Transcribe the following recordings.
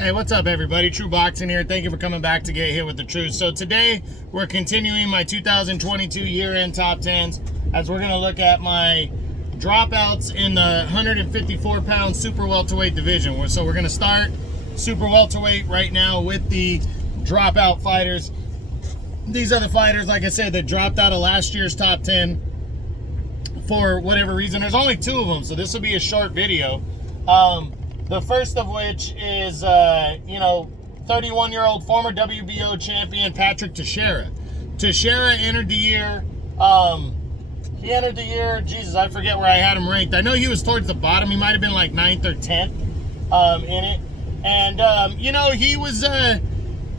Hey, what's up, everybody? True Boxing here. Thank you for coming back to Get Hit with the Truth. So today, we're continuing my 2022 year-end top 10s as we're going to look at my dropouts in the 154-pound Super Welterweight Division. So we're going to start Super Welterweight right now with the dropout fighters. These are the fighters, like I said, that dropped out of last year's top 10 for whatever reason. There's only 2 of them, so this will be a short video. The first of which is, 31-year-old former WBO champion Patrick Teixeira. Teixeira entered the year, Jesus, I forget where I had him ranked. I know he was towards the bottom. He might have been like 9th or 10th in it. And,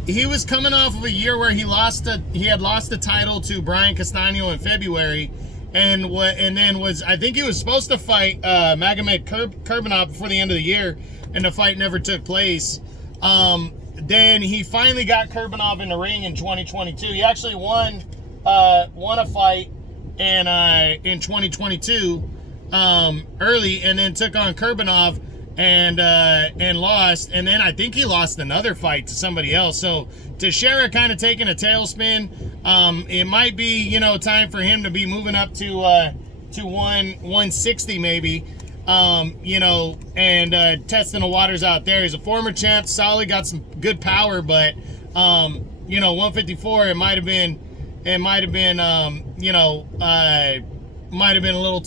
he was coming off of a year where he had lost the title to Brian Castano in February. And then I think he was supposed to fight Magomed Kurbanov before the end of the year, and the fight never took place. Then he finally got Kurbanov in the ring in 2022. He actually won a fight in 2022 early, and then took on Kurbanov and lost. And then I think he lost another fight to somebody else. So Teixeira kind of taking a tailspin. It might be, time for him to be moving up to 160 maybe, and testing the waters out there. He's a former champ, solid, got some good power, but 154, it might have been a little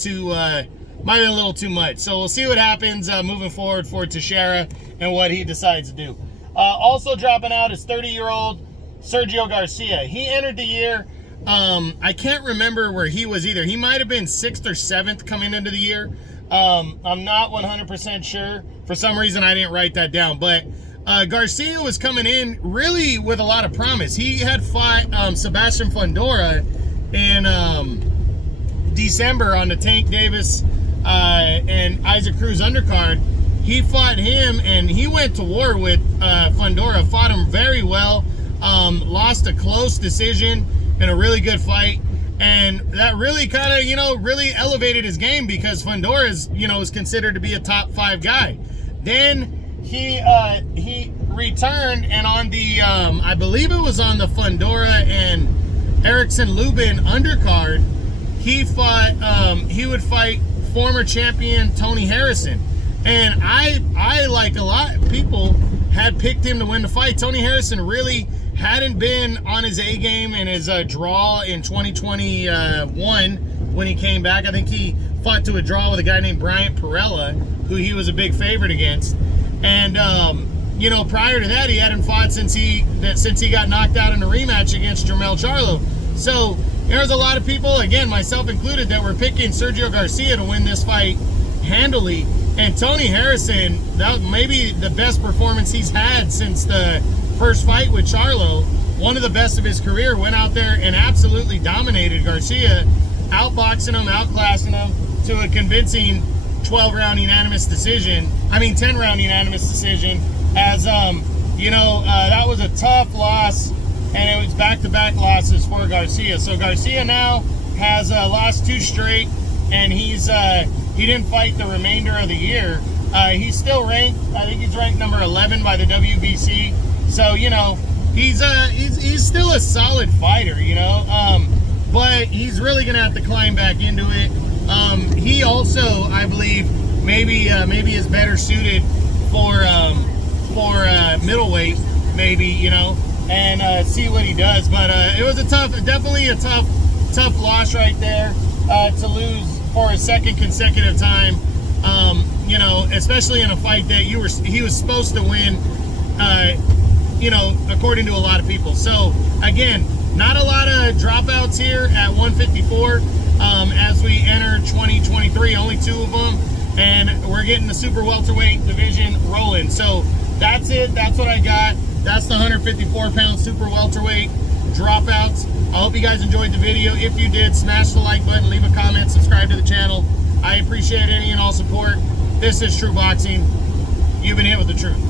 too much. So we'll see what happens moving forward for Teixeira and what he decides to do. Also dropping out is 30-year-old Sergio Garcia. He entered the year, I can't remember where he was either. He might have been 6th or 7th coming into the year. I'm not 100% sure. For some reason, I didn't write that down. But Garcia was coming in really with a lot of promise. He had fought Sebastian Fundora in December on the Tank Davis and Isaac Cruz undercard. He fought him, and he went to war with Fundora, fought him very well, lost a close decision in a really good fight, and that really kind of, really elevated his game, because Fundora is, is considered to be a top 5 guy. Then he returned, and on the, I believe it was on the Fundora and Erickson Lubin undercard, he would fight former champion Tony Harrison. And I like a lot of people, had picked him to win the fight. Tony Harrison really hadn't been on his A game in his draw in 2021 when he came back. I think he fought to a draw with a guy named Bryant Perella, who he was a big favorite against. And prior to that, he hadn't fought since he got knocked out in a rematch against Jermell Charlo. So there's a lot of people, again, myself included, that were picking Sergio Garcia to win this fight handily. And Tony Harrison, that may be the best performance he's had since the first fight with Charlo. One of the best of his career. Went out there and absolutely dominated Garcia, outboxing him, outclassing him to a convincing 12-round unanimous decision. 10-round unanimous decision. As that was a tough loss, and it was back-to-back losses for Garcia. So Garcia now has lost 2 straight, and he didn't fight the remainder of the year. He's still ranked, I think he's ranked number 11 by the WBC. So, he's still a solid fighter, but he's really going to have to climb back into it. He also, I believe, maybe is better suited for middleweight, maybe, and see what he does. But it was definitely a tough loss right there to lose for a second consecutive time, especially in a fight that he was supposed to win, according to a lot of people. So again, not a lot of dropouts here at 154 as we enter 2023, only 2 of them, and we're getting the Super Welterweight Division rolling. So that's it. That's what I got. That's the 154-pound Super Welterweight dropouts. I hope you guys enjoyed the video. If you did, smash the like button, leave a comment, subscribe to the channel. I appreciate any and all support. This is True Boxing. You've been hit with the truth.